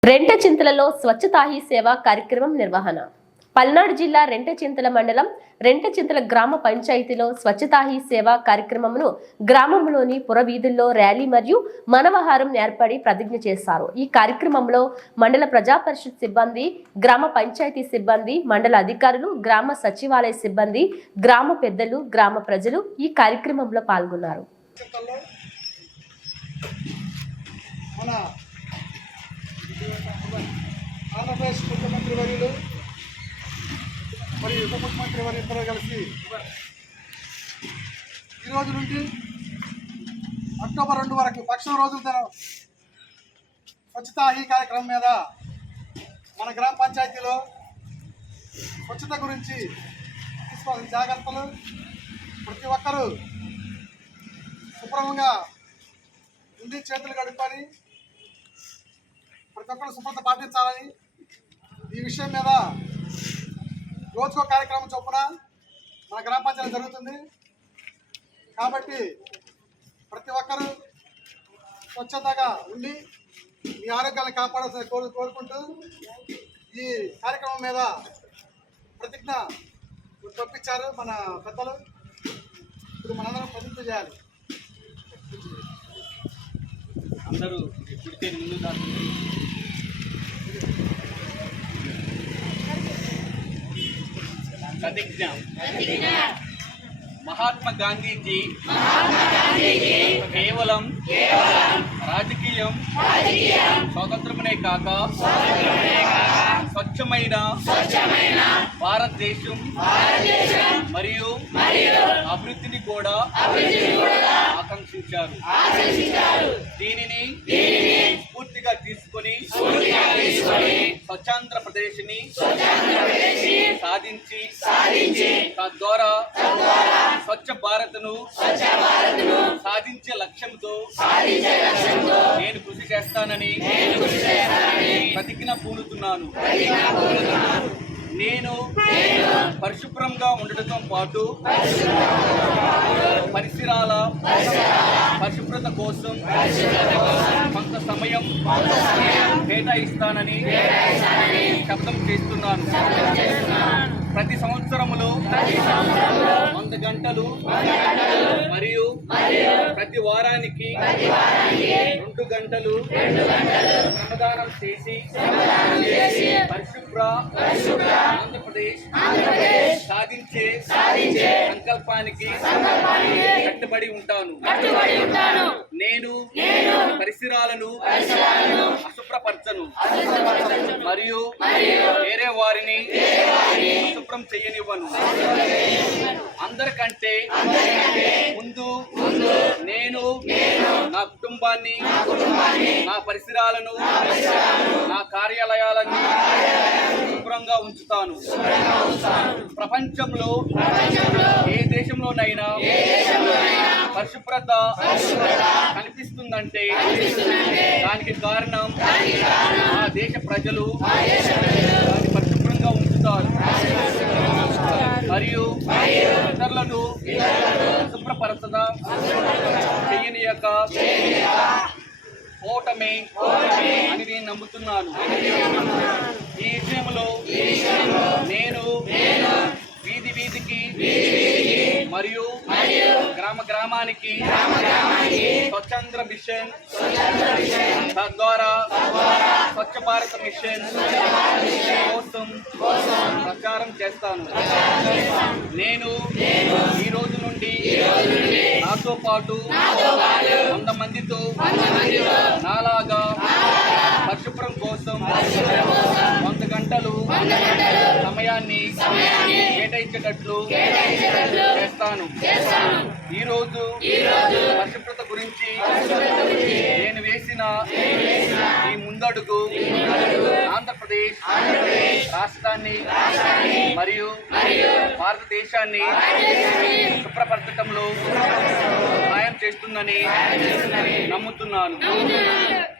రెంటచింతలలో స్వచ్ఛతా he సేవ కార్యక్రమం నిర్వహణ. పల్నాడు జిల్లా రెంటచింతల మండలం రెంటచింతల గ్రామ పంచాయతీలో స్వచ్ఛతా హీ సేవ కార్యక్రమమును గ్రామంలోని పురవీధుల్లో ర్యాలీ మరియు మనవహారం ఏర్పడి ప్రతిజ్ఞ చేశారు. ఈ కార్యక్రమంలో మండల ప్రజా పరిషత్ సిబ్బంది, గ్రామ పంచాయతీ సిబ్బంది, మండల అధికారులు, గ్రామ సచివాలయ సిబ్బంది, గ్రామ పెద్దలు, గ్రామ ప్రజలు ఈ కార్యక్రమంలో పాల్గొన్నారు. ఆంధ్రప్రదేశ్ ముఖ్యమంత్రి వర్యులు మరియు ఉప ముఖ్యమంత్రి వర్యులు ఇద్దరు కలిసి ఈ రోజు నుండి అక్టోబర్ 2 వరకు పక్షం రోజుల స్వచ్ఛతా హీ కార్యక్రమం మీద మన గ్రామ పంచాయతీలో స్వచ్ఛత గురించి తీసుకోవాల్సిన జాగ్రత్తలు, ప్రతి ఒక్కరూ శుభ్రంగా ఉండి చేతులు కడుక్కొని ప్రతి ఒక్కరు శుభ్రత పాటించాలని ఈ విషయం మీద రోజుకో కార్యక్రమం చొప్పున మన గ్రామ పంచాయతీ జరుగుతుంది. కాబట్టి ప్రతి ఒక్కరూ స్వచ్ఛతగా ఉండి మీ ఆరోగ్యాన్ని కాపాడాల్సిన కోరుకుంటూ ఈ కార్యక్రమం మీద ప్రతిజ్ఞ పంపించారు మన పెద్దలు. ఇప్పుడు మనందరం ప్రతిజ్ఞ చేయాలి. అందరూ పుడితే ముందు प्रतिज्ञा। महात्मा गांधी जी केवलम राजकीय स्वातंत्र्यमने काक स्वच्छమైన భారతదేశం మరియు అభివృద్ధిని కూడా ఆకాంక్షించారు. దీనిని పూర్తిగా తీసుకొని స్వచ్ఛాంధ్ర ప్రదేశ్ ని సాధించి తద్వారా స్వచ్ఛ భారత్ ను సాధించే లక్ష్యంతో నేను కృషి చేస్తానని ప్రతిజ్ఞ పూనుతున్నాను. నేను పరిశుభ్రంగా ఉండటంతో పాటు పరిసరాల పరిశుభ్రత కోసం కొంత సమయం కేటాయిస్తానని శబ్దం చేస్తున్నాను. ప్రతి సంవత్సరంలో 100 గంటలు మరియు ప్రతి వారానికి 2 గంటలు శ్రమదానం చేసి పరిశుభ్ర ఆంధ్రప్రదేశ్ సాధించే సంకల్పానికి కట్టుబడి ఉంటాను. నేను పరిసరాలను అశుభ్రపరచను మరియు వేరే వారిని అశుభ్రం చేయనివ్వను. అందరికంటే ముందు నేను నా కుటుంబాన్ని, నా పరిసరాలను, నా కార్యాలయాలను శుభ్రంగా ఉంచుతాను. ప్రపంచంలో ఏ దేశంలోనైనా పరిశుభ్రత కనిపిస్తుందంటే దానికి కారణం ఆ దేశ ప్రజలు దాన్ని పరిశుభ్రంగా ఉంచుతారు మరియు ఇతరులను శుభ్రపరచద చేయనియక ఓటమే అని నేను నమ్ముతున్నాను. ఈ విషయంలో నేను వీధి వీధికి మరియు గ్రామ గ్రామానికి స్వచ్ఛాంధ్ర మిషన్, తద్వారా స్వచ్ఛ భారత్ మిషన్ కోసం ప్రచారం చేస్తాను. నేను ఈ రోజు నుండి నాతో పాటు 100 మందితో నాలాగా పరిశుభ్రం కోసం 100 గంటలు సమయాన్ని కేటాయించేటట్లు చేస్తాను. ఈ రోజు పరిశుభ్రత గురించి నేను వేసిన ఈ ముందడుగు ఆంధ్రప్రదేశ్ రాష్ట్రాన్ని మరియు భారతదేశాన్ని శుభ్రపరచడంలో సహాయం చేస్తుందని నమ్ముతున్నాను.